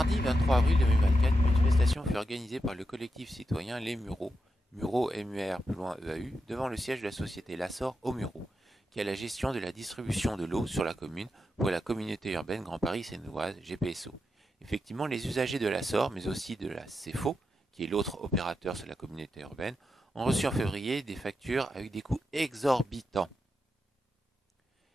Mardi 23 avril 2024, une manifestation fut organisée par le collectif citoyen Les Mureaux, Mureaux MUR plus loin EAU, devant le siège de la société Lassor aux Mureaux, qui a la gestion de la distribution de l'eau sur la commune pour la communauté urbaine Grand Paris Seine-et-Oise, GPSO. Effectivement, les usagers de Lassor, mais aussi de la CEFO, qui est l'autre opérateur sur la communauté urbaine, ont reçu en février des factures avec des coûts exorbitants.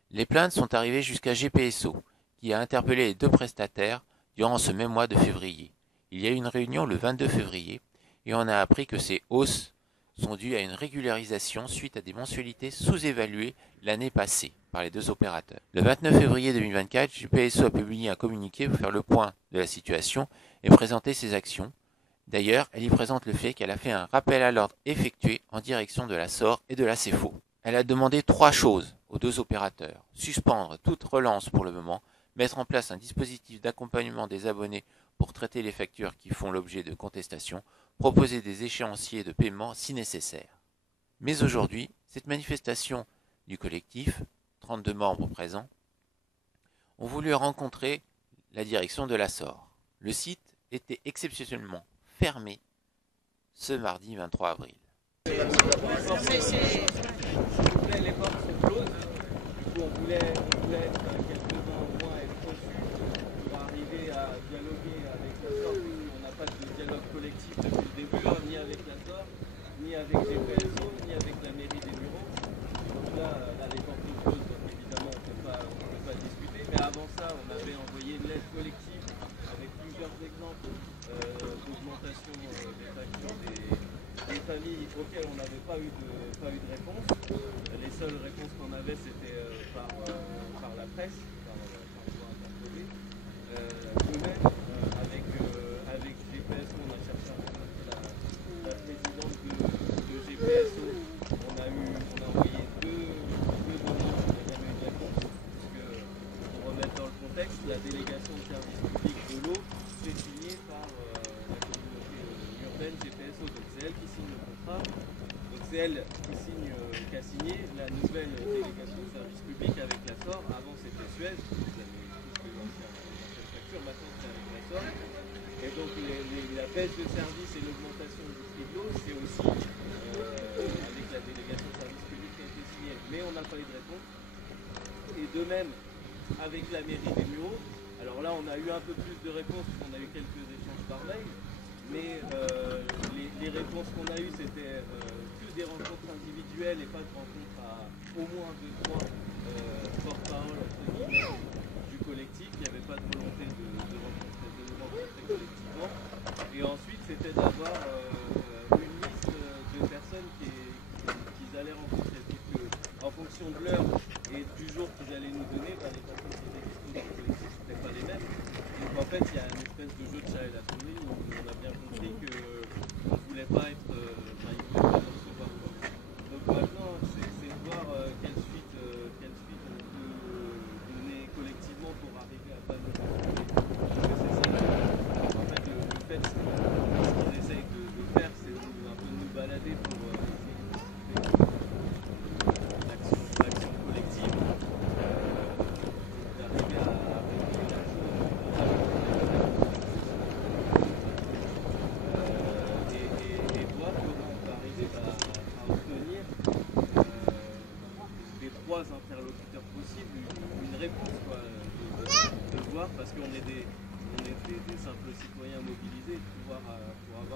Les plaintes sont arrivées jusqu'à GPSO, qui a interpellé les deux prestataires durant ce même mois de février. Il y a eu une réunion le 22 février et on a appris que ces hausses sont dues à une régularisation suite à des mensualités sous-évaluées l'année passée par les deux opérateurs. Le 29 février 2024, GPSO a publié un communiqué pour faire le point de la situation et présenter ses actions. D'ailleurs, elle y présente le fait qu'elle a fait un rappel à l'ordre effectué en direction de la SOR et de la CEFO. Elle a demandé 3 choses aux deux opérateurs: suspendre toute relance pour le moment, mettre en place un dispositif d'accompagnement des abonnés pour traiter les factures qui font l'objet de contestations, proposer des échéanciers de paiement si nécessaire. Mais aujourd'hui, cette manifestation du collectif, 32 membres présents, ont voulu rencontrer la direction de la SOR. Le site était exceptionnellement fermé ce mardi 23 avril. Les portes sont closes, du coup on voulait être quelques-uns au moins être reçus pour arriver à dialoguer avec la SOR. On n'a pas de dialogue collectif depuis le début, ni avec la SOR, ni avec GPSO, ni avec la mairie des Mureaux. Donc là les portes sont closes, donc évidemment on ne peut pas discuter. Mais avant ça, on avait envoyé une lettre collective avec plusieurs exemples d'augmentation des factures des familles auxquelles on n'avait pas eu de réponse. Les seules réponses qu'on avait, c'était par la presse, par voie interposée. Nous-mêmes, avec GPSO, on a cherché à rencontrer la présidente de GPSO. On a envoyé deux demandes, on n'a jamais eu de réponse. Puisque, pour remettre dans le contexte, la délégation de service public de l'eau est signée par la communauté urbaine GPSO. Donc c'est elle qui signe le contrat. Donc c'est elle qui a signé la nouvelle délégation de service public avec la SOR. Avant c'était Suez, vous avez tous les anciennes factures, maintenant c'est avec la SOR. Et donc la baisse de service et l'augmentation du prix de l'eau, c'est aussi avec la délégation de service public qui a été signée. Mais on n'a pas eu de réponse. Et de même avec la mairie des Mureaux. Alors là on a eu un peu plus de réponses, on a eu quelques échanges par mail. Mais les réponses qu'on a eues, c'était que des rencontres individuelles et pas de rencontres à au moins 2-3 porte-parole du collectif. Il n'y avait pas de volonté de nous rencontrer collectivement. Et ensuite, c'était d'avoir une liste de personnes qu'ils allaient rencontrer. En fonction de l'heure et du jour qu'ils allaient nous donner, les personnes qui étaient disponibles dans le collectif, ce n'étaient pas les mêmes. Donc en fait, il y a une espèce de jeu de chat et la souris où on a bien compris qu'on ne voulait pas être, ils ne voulaient pas nous recevoir. Donc maintenant, c'est de voir quelle suite on peut donner collectivement pour arriver à pas nous retrouver. En fait, le fait, ce qu'ils essayent de faire, c'est un peu de nous balader pour l'action collective, d'arriver à régler la chose et voir comment on peut arriver à obtenir des 3 interlocuteurs possibles une réponse, quoi, de voir, parce qu'on est des simples citoyens mobilisés pour avoir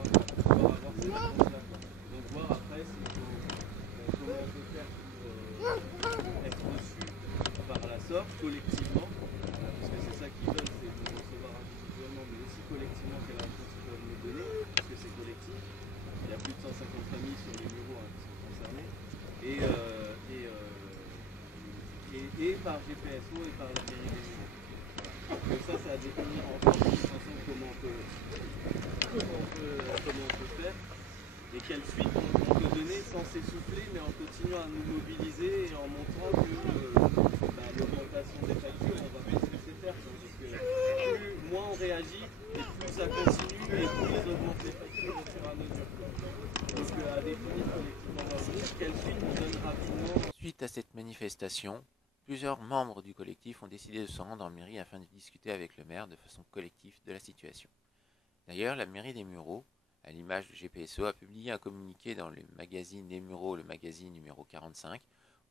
ces réponses-là. Donc voir après comment on peut faire pour être reçu par la SOR collectivement, parce que c'est ça qu'ils veulent, c'est nous recevoir individuellement, mais aussi collectivement quelle réponse ils peuvent nous donner, parce que c'est collectif. Il y a plus de 150 familles sur les Mureaux qui sont concernées, et par GPSO et par la mairie des Mureaux. Donc ça à définir encore de toute façon comment on peut faire et quelle suite on peut donner sans s'essouffler, mais en continuant à nous mobiliser et en montrant que l'augmentation des factures, on va plus se laisser faire. Parce que moins on réagit, et plus ça continue, et plus ils augmentent les factures au fur et à mesure. Donc à définir collectivement quelle suite on donne rapidement. Suite à cette manifestation, Plusieurs membres du collectif ont décidé de se rendre en mairie afin de discuter avec le maire de façon collective de la situation. D'ailleurs, la mairie des Mureaux, à l'image du GPSO, a publié un communiqué dans le magazine des Mureaux, le magazine numéro 45,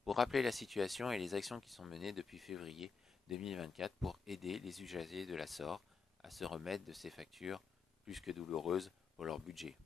pour rappeler la situation et les actions qui sont menées depuis février 2024 pour aider les usagers de la SOR à se remettre de ces factures plus que douloureuses pour leur budget.